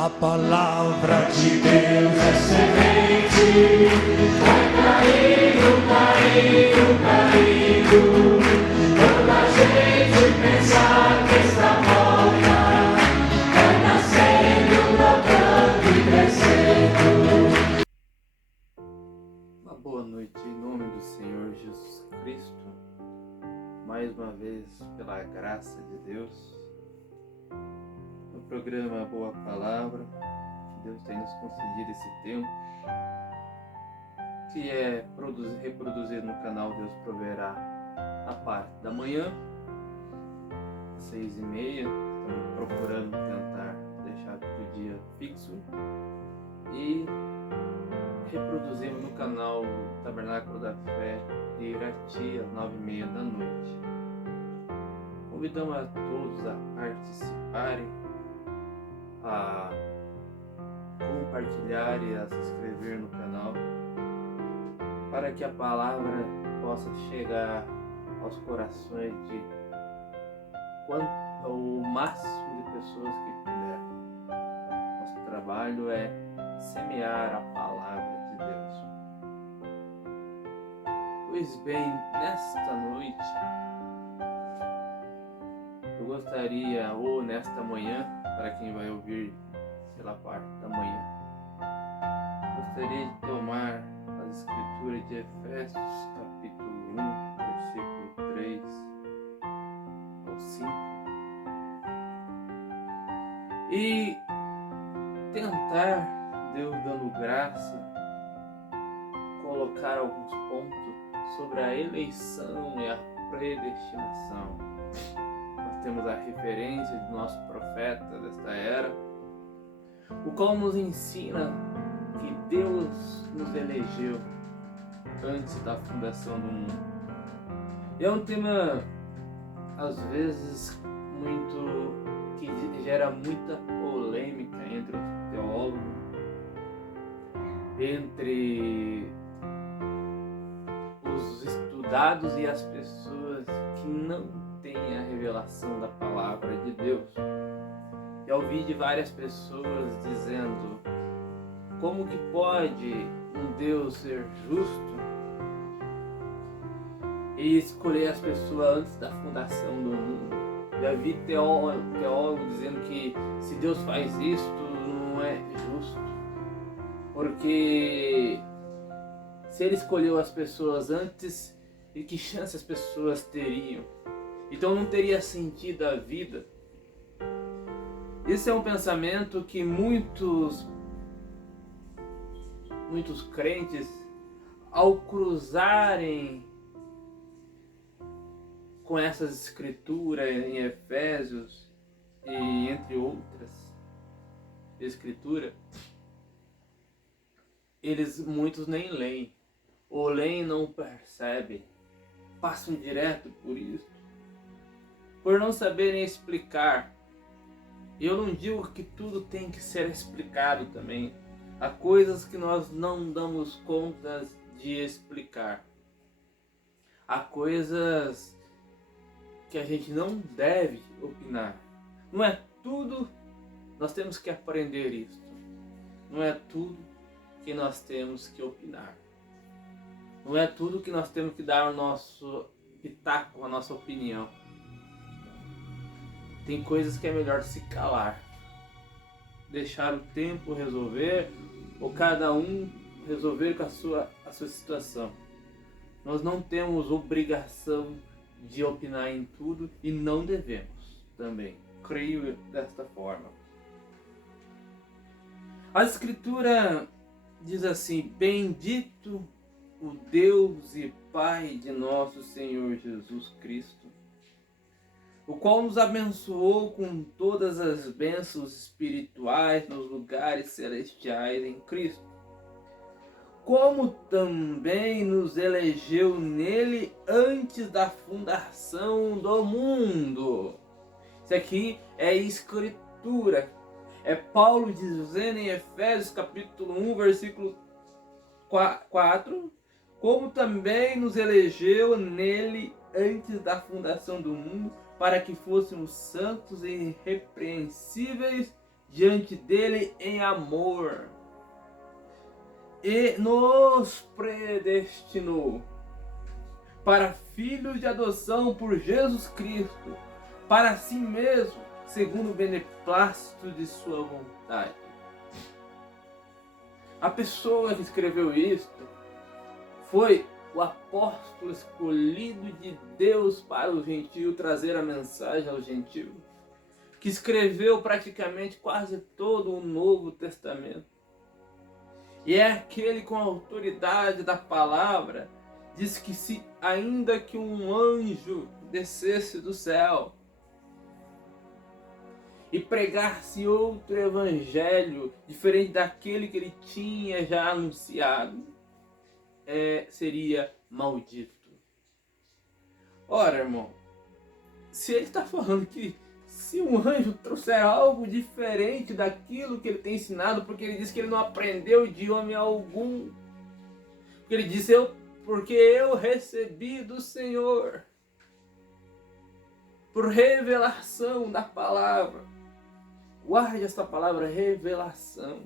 A palavra de Deus é semente, vai caindo, caindo, caindo. Quando a gente pensar que está morta, vai nascendo, brotando e crescendo. Uma boa noite em nome do Senhor Jesus Cristo. Mais uma vez, pela graça de Deus, no programa Boa Palavra, que Deus tem nos concedido esse tempo, que é reproduzido no canal Deus Proverá a parte da manhã, às 6h30. Estamos procurando tentar deixar todo dia fixo, e reproduzimos no canal Tabernáculo da Fé de Irati às 9h30 da noite. Convidamos a todos a participarem, a compartilhar e a se inscrever no canal, para que a palavra possa chegar aos corações de o máximo de pessoas que puder. Nosso trabalho é semear a palavra de Deus. Pois bem, nesta noite eu gostaria, ou nesta manhã, para quem vai ouvir pela parte da manhã, gostaria de tomar as escrituras de Efésios capítulo 1, versículo 3 ao 5, e tentar, Deus dando graça, colocar alguns pontos sobre a eleição e a predestinação. Nós temos a referência do nosso profeta desta era, o qual nos ensina que Deus nos elegeu antes da fundação do mundo. E é um tema, às vezes, que gera muita polêmica entre os teólogos, entre os estudados e as pessoas que não têm a revelação da palavra de Deus. Já ouvi de várias pessoas dizendo: como que pode um Deus ser justo e escolher as pessoas antes da fundação do mundo? Já vi teólogo dizendo que se Deus faz isso, não é justo, porque se Ele escolheu as pessoas antes, e que chance as pessoas teriam? Então não teria sentido a vida. Esse é um pensamento que muitos crentes, ao cruzarem com essas escrituras em Efésios e entre outras escrituras, muitos nem leem, ou leem e não percebem, passam direto por isso, por não saberem explicar. Eu não digo que tudo tem que ser explicado também. Há coisas que nós não damos conta de explicar. Há coisas que a gente não deve opinar. Não é tudo, nós temos que aprender isso. Não é tudo que nós temos que opinar. Não é tudo que nós temos que dar o nosso pitaco, a nossa opinião. Tem coisas que é melhor se calar, deixar o tempo resolver, ou cada um resolver com a sua situação. Nós não temos obrigação de opinar em tudo e não devemos também. Creio desta forma. A Escritura diz assim: bendito o Deus e Pai de nosso Senhor Jesus Cristo, o qual nos abençoou com todas as bênçãos espirituais nos lugares celestiais em Cristo, como também nos elegeu nele antes da fundação do mundo. Isso aqui é escritura. É Paulo dizendo em Efésios capítulo 1, versículo 4, como também nos elegeu nele antes da fundação do mundo, para que fôssemos santos e irrepreensíveis diante dele em amor e nos predestinou para filhos de adoção por Jesus Cristo, para si mesmo, segundo o beneplácito de sua vontade. A pessoa que escreveu isto foi o apóstolo escolhido de Deus para o gentio trazer a mensagem ao gentio, que escreveu praticamente quase todo o Novo Testamento. E é aquele com a autoridade da palavra, diz que se ainda que um anjo descesse do céu e pregasse outro evangelho diferente daquele que ele tinha já anunciado, seria maldito. Ora, irmão, se ele está falando que se um anjo trouxer algo diferente daquilo que ele tem ensinado, porque ele diz que ele não aprendeu de homem algum, porque ele diz, porque eu recebi do Senhor, por revelação da palavra. Guarde esta palavra, revelação.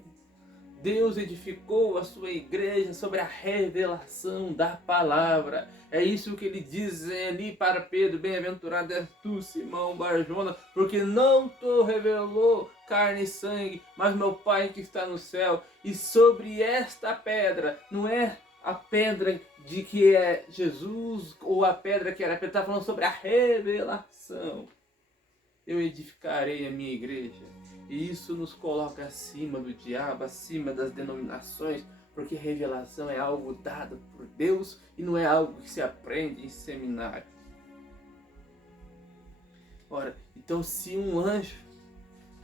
Deus edificou a sua igreja sobre a revelação da palavra. É isso que ele diz ali para Pedro: bem-aventurado és tu, Simão Barjona, porque não te revelou carne e sangue, mas meu Pai que está no céu. E sobre esta pedra, não é a pedra de que é Jesus ou a pedra que era Pedro, está falando sobre a revelação. Eu edificarei a minha igreja. E isso nos coloca acima do diabo, acima das denominações, porque revelação é algo dado por Deus e não é algo que se aprende em seminário. Ora, então se um anjo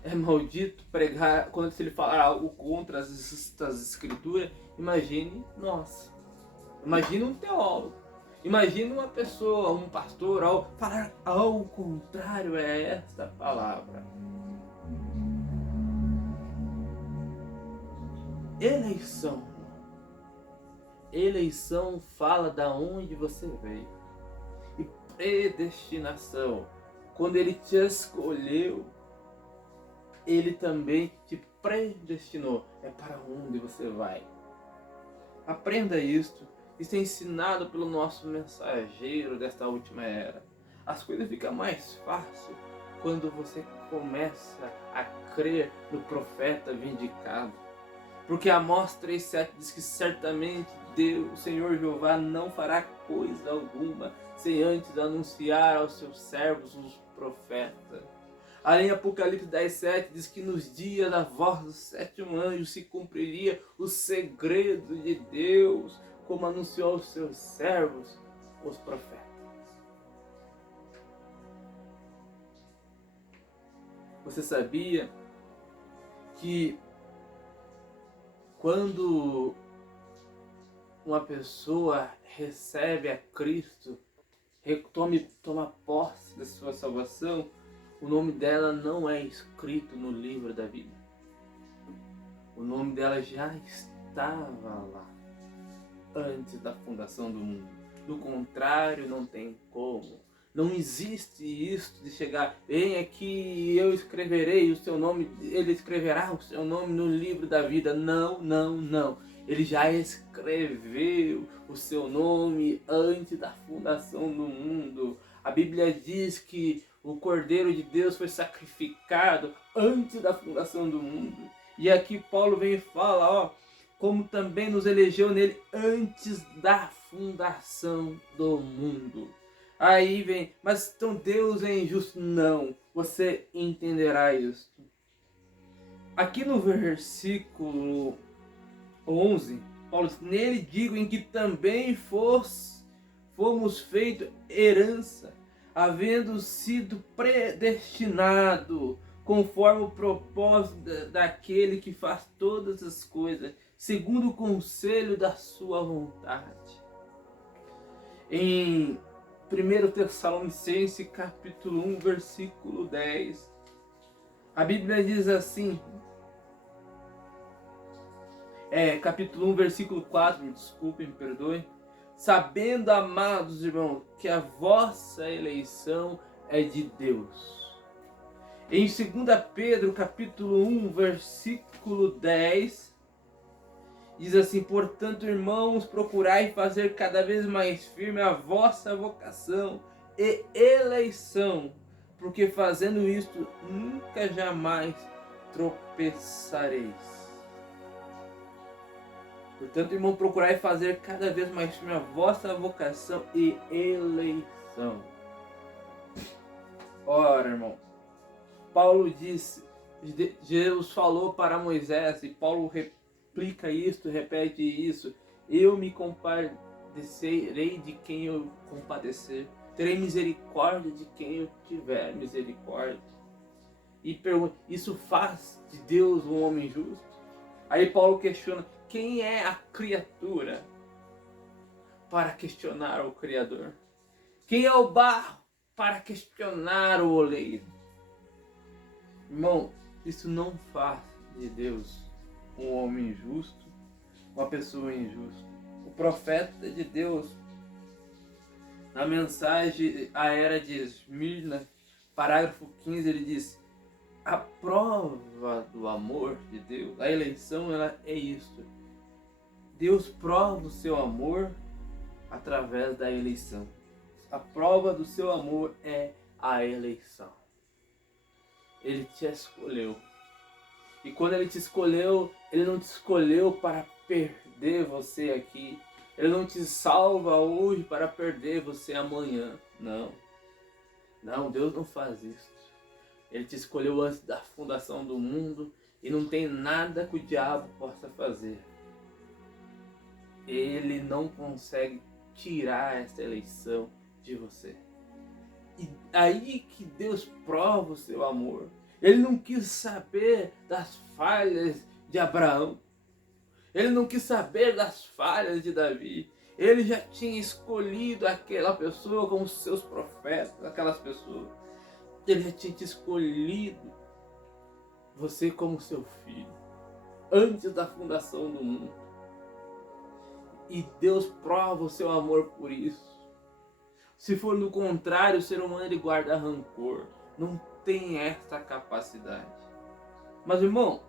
é maldito pregar, quando ele falar algo contra as escrituras, imagine nós. Imagine um teólogo. Imagine uma pessoa, um pastor, ao falar ao contrário a esta palavra. Eleição. Eleição fala da onde você veio. E predestinação, quando ele te escolheu, ele também te predestinou. É para onde você vai. Aprenda isto. Isso é ensinado pelo nosso mensageiro desta última era. As coisas ficam mais fáceis quando você começa a crer no profeta vindicado. Porque Amós 3,7 diz que certamente Deus, o Senhor Jeová, não fará coisa alguma sem antes anunciar aos seus servos, os profetas. Além, Apocalipse 10,7 diz que nos dias da voz do sétimo anjo se cumpriria o segredo de Deus, como anunciou aos seus servos, os profetas. Você sabia que quando uma pessoa recebe a Cristo, toma posse da sua salvação, o nome dela não é escrito no livro da vida. O nome dela já estava lá antes da fundação do mundo. Do contrário, não tem como. Não existe isso de chegar, vem aqui, eu escreverei o seu nome, ele escreverá o seu nome no livro da vida. Não, não, não. Ele já escreveu o seu nome antes da fundação do mundo. A Bíblia diz que o Cordeiro de Deus foi sacrificado antes da fundação do mundo. E aqui Paulo vem e fala, como também nos elegeu nele antes da fundação do mundo. Aí vem, mas então Deus é injusto? Não, você entenderá isso. Aqui no versículo 11, Paulo diz, nele digo em que também fomos feitos herança, havendo sido predestinado, conforme o propósito daquele que faz todas as coisas, segundo o conselho da sua vontade. Em 1 Tessalonicenses capítulo 1, versículo 10, a Bíblia diz assim, capítulo 1, versículo 4, me desculpem, me perdoem. Sabendo, amados irmãos, que a vossa eleição é de Deus. Em 2 Pedro, capítulo 1, versículo 10, diz assim: portanto, irmãos, procurai fazer cada vez mais firme a vossa vocação e eleição, porque fazendo isto, nunca jamais tropeçareis. Portanto, irmão, procurai fazer cada vez mais firme a vossa vocação e eleição. Ora, irmão, Paulo disse, Jesus falou para Moisés, e Paulo replica isto, repete isso: eu me compadecerei de quem eu compadecer, terei misericórdia de quem eu tiver misericórdia. E pergunta: isso faz de Deus um homem justo? Aí Paulo questiona: quem é a criatura para questionar o Criador? Quem é o barro para questionar o oleiro? Irmão, isso não faz de Deus um homem justo, uma pessoa injusta. O profeta de Deus, na mensagem à era de Esmirna, parágrafo 15, ele diz: a prova do amor de Deus, a eleição, ela é isso. Deus prova o seu amor através da eleição. A prova do seu amor é a eleição. Ele te escolheu. E quando ele te escolheu, ele não te escolheu para perder você aqui. Ele não te salva hoje para perder você amanhã. Não. Não, Deus não faz isso. Ele te escolheu antes da fundação do mundo e não tem nada que o diabo possa fazer. Ele não consegue tirar essa eleição de você. E aí que Deus prova o seu amor. Ele não quis saber das falhas de Abraão. Ele não quis saber das falhas de Davi. Ele já tinha escolhido aquela pessoa como seus profetas, aquelas pessoas. Ele já tinha te escolhido você como seu filho, antes da fundação do mundo. E Deus prova o seu amor por isso. Se for no contrário, o ser humano ele guarda rancor. Não tem essa capacidade. Mas, irmão,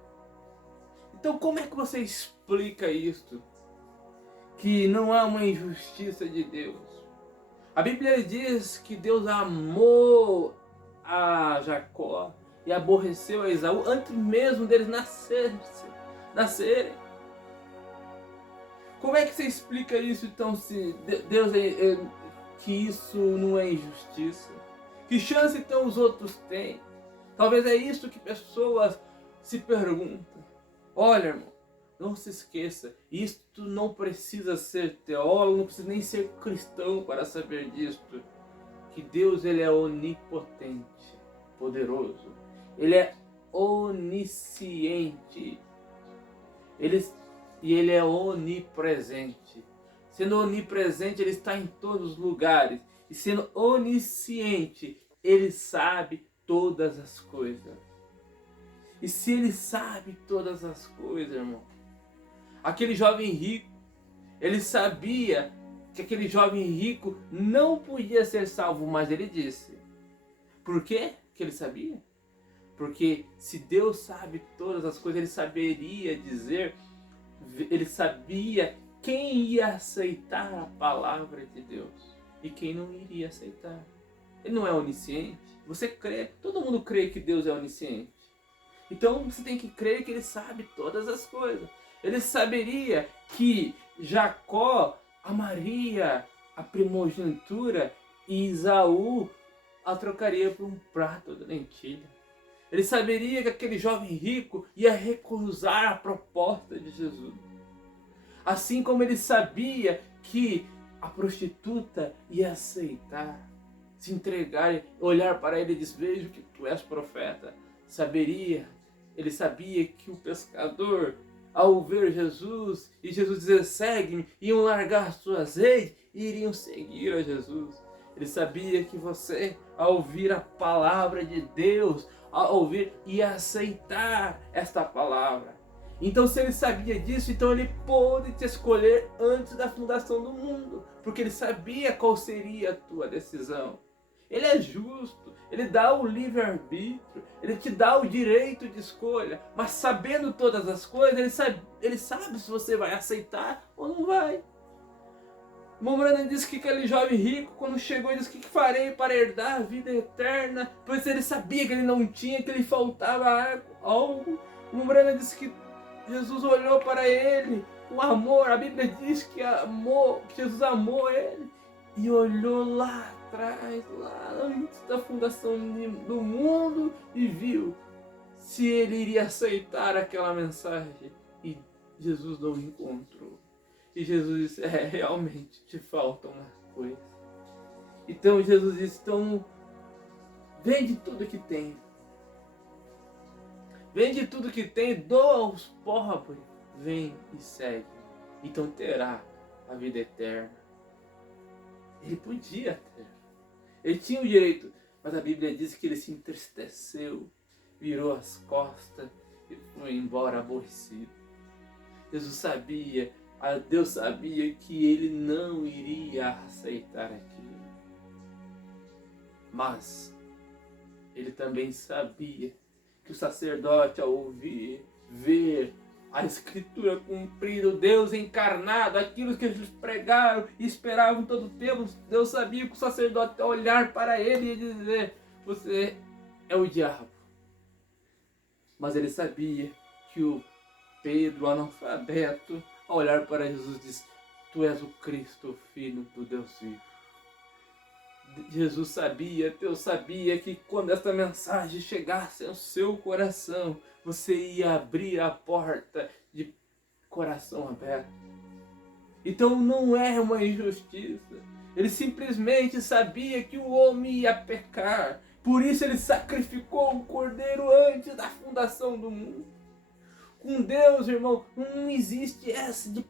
então como é que você explica isto? Que não há uma injustiça de Deus. A Bíblia diz que Deus amou a Jacó e aborreceu a Esaú antes mesmo deles nascerem. Como é que você explica isso, então, se Deus que isso não é injustiça? Que chance então os outros têm? Talvez é isso que pessoas se perguntam. Olha, irmão, não se esqueça, isto não precisa ser teólogo, não precisa nem ser cristão para saber disto. Que Deus ele é onipotente, poderoso. Ele é onisciente. E ele é onipresente. Sendo onipresente, ele está em todos os lugares. E sendo onisciente, ele sabe todas as coisas. E se ele sabe todas as coisas, irmão, aquele jovem rico, ele sabia que aquele jovem rico não podia ser salvo, mas ele disse. Por quê que ele sabia? Porque se Deus sabe todas as coisas, ele saberia dizer, ele sabia quem ia aceitar a palavra de Deus e quem não iria aceitar. Ele não é onisciente. Você crê, todo mundo crê que Deus é onisciente. Então você tem que crer que ele sabe todas as coisas. Ele saberia que Jacó amaria a primogenitura e Esaú a trocaria por um prato de lentilha. Ele saberia que aquele jovem rico ia recusar a proposta de Jesus. Assim como ele sabia que a prostituta ia aceitar, se entregar, olhar para ele e dizer: vejo que tu és profeta. Ele sabia que o pescador, ao ver Jesus e Jesus dizer segue-me, iam largar suas redes e iriam seguir a Jesus. Ele sabia que você, ao ouvir a palavra de Deus, ao ouvir e aceitar esta palavra. Então, se ele sabia disso, então ele pôde te escolher antes da fundação do mundo, porque ele sabia qual seria a tua decisão. Ele é justo, ele dá o livre-arbítrio, ele te dá o direito de escolha, mas sabendo todas as coisas, ele sabe se você vai aceitar ou não vai. Mombrana diz que aquele jovem rico, quando chegou, disse: que farei para herdar a vida eterna? Pois ele sabia que ele não tinha, que lhe faltava algo. Mombrana disse que Jesus olhou para ele com amor. A Bíblia diz que Jesus amou ele e olhou lá atrás, lá antes da fundação do mundo, e viu se ele iria aceitar aquela mensagem. E Jesus não encontrou. E Jesus disse: realmente te falta uma coisa. Então Jesus disse: então vende tudo que tem. Vende tudo que tem, doa aos pobres. Vem e segue. Então terá a vida eterna. Ele podia ter. Ele tinha o direito. Mas a Bíblia diz que ele se entristeceu, virou as costas e foi embora aborrecido. Jesus sabia, Deus sabia que ele não iria aceitar aquilo. Mas ele também sabia que o sacerdote, ao ouvir, ver a Escritura cumprida, o Deus encarnado, aquilo que eles pregaram e esperavam todo o tempo, Deus sabia que o sacerdote, ao olhar para ele, ia dizer: você é o diabo. Mas ele sabia que o Pedro, o analfabeto, ao olhar para Jesus, diz: tu és o Cristo, o Filho do Deus vivo. Jesus sabia, Deus sabia que quando esta mensagem chegasse ao seu coração, você ia abrir a porta de coração aberto. Então não é uma injustiça. Ele simplesmente sabia que o homem ia pecar. Por isso ele sacrificou o cordeiro antes da fundação do mundo. Com Deus, irmão, não existe essa de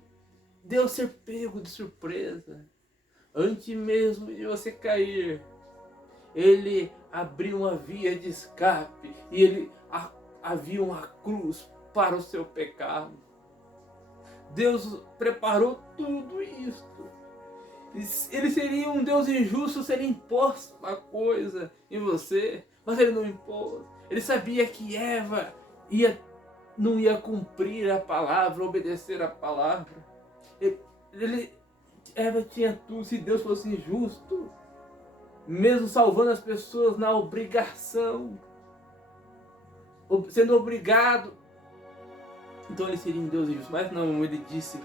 Deus ser pego de surpresa. Antes mesmo de você cair, ele abriu uma via de escape e havia uma cruz para o seu pecado. Deus preparou tudo isto. Ele seria um Deus injusto se ele impôs uma coisa em você, mas ele não impôs. Ele sabia que Eva não ia cumprir a palavra, obedecer a palavra. Eva tinha tudo. Se Deus fosse injusto, mesmo salvando as pessoas na obrigação, sendo obrigado, então ele seria um Deus injusto. Mas não, ele disse: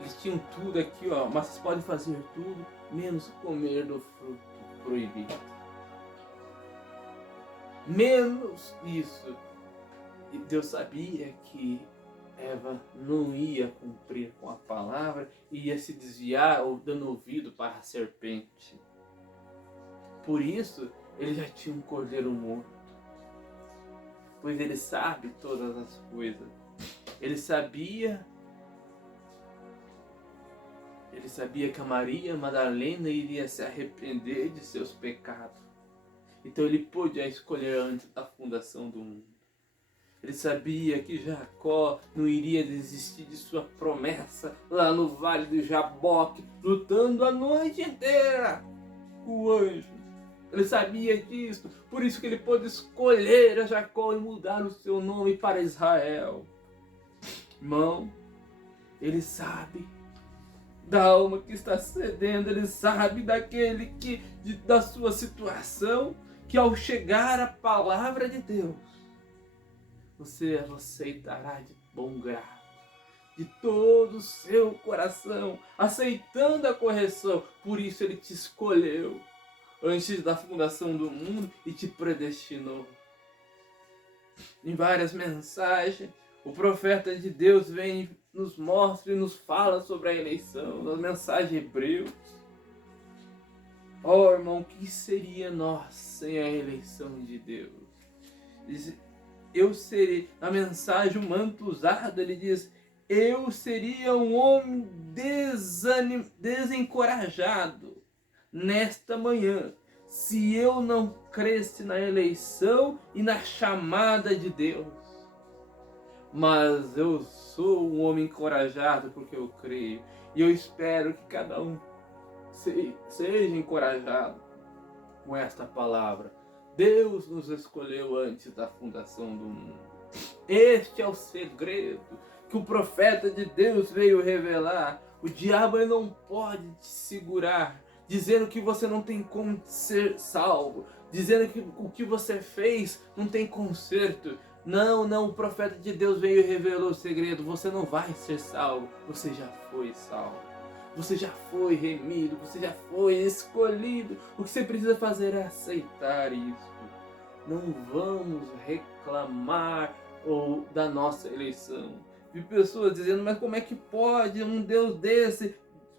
eles tinham tudo aqui, ó, mas vocês podem fazer tudo, menos comer do fruto proibido. Menos isso. E Deus sabia que Eva não ia cumprir com a palavra e ia se desviar ou dando ouvido para a serpente. Por isso, ele já tinha um cordeiro morto. Pois ele sabe todas as coisas. Ele sabia que a Maria Madalena iria se arrepender de seus pecados. Então ele podia escolher antes da fundação do mundo. Ele sabia que Jacó não iria desistir de sua promessa lá no vale do Jaboque, lutando a noite inteira com o anjo. Ele sabia disso, por isso que ele pôde escolher a Jacó e mudar o seu nome para Israel. Irmão, ele sabe da alma que está cedendo, ele sabe daquele da sua situação, que ao chegar a palavra de Deus, você aceitará de bom grado, de todo o seu coração, aceitando a correção. Por isso ele te escolheu antes da fundação do mundo e te predestinou. Em várias mensagens, o profeta de Deus vem, nos mostra e nos fala sobre a eleição, nas mensagens hebreus. Oh, irmão, o que seria nós sem a eleição de Deus? Eu seria, na mensagem, o manto usado, ele diz: eu seria um homem desencorajado nesta manhã, se eu não cresce na eleição e na chamada de Deus. Mas eu sou um homem encorajado porque eu creio. E eu espero que cada um seja encorajado. com esta palavra. Deus nos escolheu antes da fundação do mundo. Este é o segredo que o profeta de Deus veio revelar. O diabo ele não pode te segurar, dizendo que você não tem como ser salvo, dizendo que o que você fez não tem conserto. Não, o profeta de Deus veio e revelou o segredo. Você não vai ser salvo, você já foi salvo. Você já foi remido, você já foi escolhido. O que você precisa fazer é aceitar isso. Não vamos reclamar da nossa eleição. Vi pessoas dizendo, mas como é que pode um Deus desse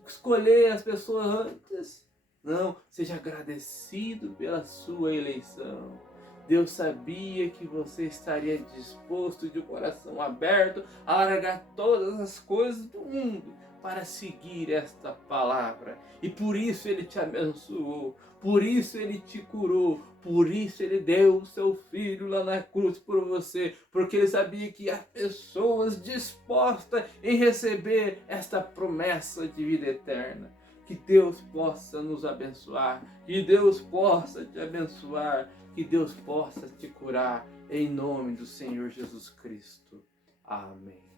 escolher as pessoas antes? Não, seja agradecido pela sua eleição. Deus sabia que você estaria disposto, de coração aberto, a largar todas as coisas do mundo para seguir esta palavra. E por isso Ele te abençoou, por isso Ele te curou, por isso Ele deu o seu Filho lá na cruz por você, porque Ele sabia que há pessoas dispostas em receber esta promessa de vida eterna. Que Deus possa nos abençoar, que Deus possa te abençoar, que Deus possa te curar, em nome do Senhor Jesus Cristo. Amém.